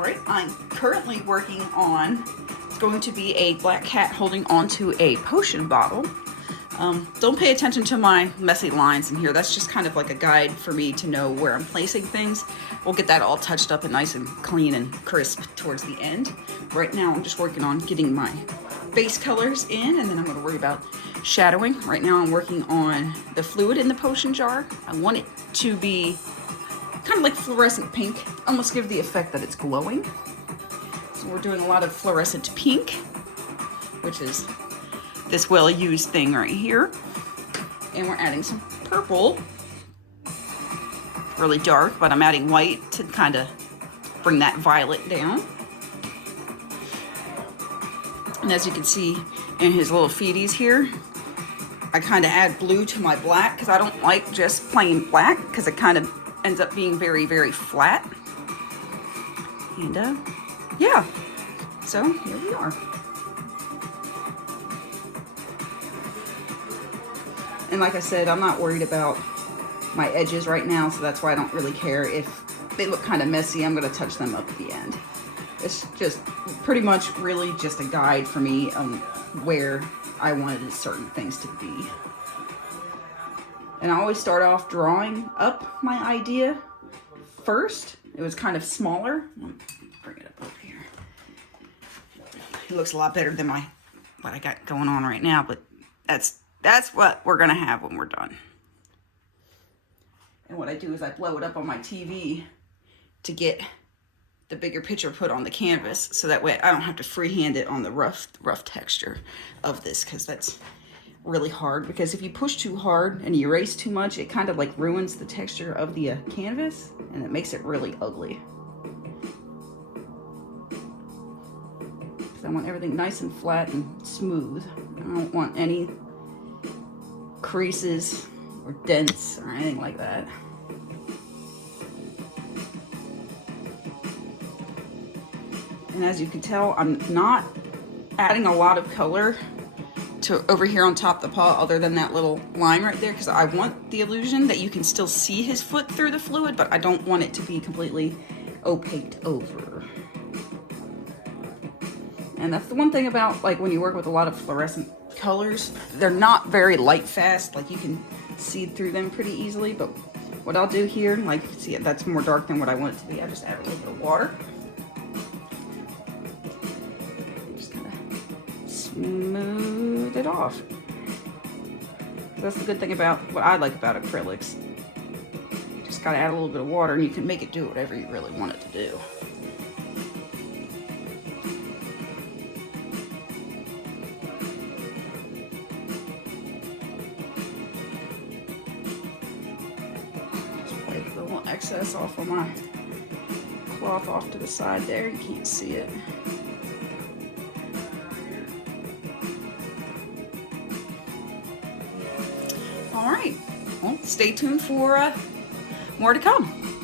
Alright, I'm currently working on, it's going to be a black cat holding onto a potion bottle. Don't pay attention to my messy lines in here. That's just kind of like a guide for me to know where I'm placing things. We'll get that all touched up and nice and clean and crisp towards the end. Right now I'm just working on getting my base colors in, and then I'm going to worry about shadowing. Right now I'm working on the fluid in the potion jar. I want it to be kind of like fluorescent pink, almost give the effect that it's glowing. So we're doing a lot of fluorescent pink, which is this well-used thing right here. And we're adding some purple, really dark, but I'm adding white to kind of bring that violet down. And as you can see in his little feeties here, I kind of add blue to my black because I don't like just plain black because it kind of ends up being very, very flat. And yeah, so here we are. And like I said, I'm not worried about my edges right now, so that's why I don't really care if they look kind of messy. I'm going to touch them up at the end. It's just pretty much really just a guide for me on where I wanted certain things to be. And I always start off drawing up my idea first. It was kind of smaller. Let me bring it up over here. It looks a lot better than what I got going on right now, but that's what we're gonna have when we're done. And what I do is I blow it up on my TV to get the bigger picture put on the canvas, so that way I don't have to freehand it on the rough texture of this, because that's really hard. Because if you push too hard and you erase too much, it kind of like ruins the texture of the canvas, and it makes it really ugly. Because I want everything nice and flat and smooth. I don't want any creases or dents or anything like that. And as you can tell, I'm not adding a lot of color to over here on top of the paw, other than that little line right there, because I want the illusion that you can still see his foot through the fluid, but I don't want it to be completely opaqued over. And that's the one thing about, like, when you work with a lot of fluorescent colors, they're not very light fast. Like, you can see through them pretty easily. But what I'll do here, like, see, that's more dark than what I want it to be. I just add a little bit of water. Just kind of smooth it off. That's the good thing about, what I like about acrylics. You just gotta add a little bit of water and you can make it do whatever you really want it to do. Excess off of my cloth off to the side there. You can't see it. All right. Well, stay tuned for more to come.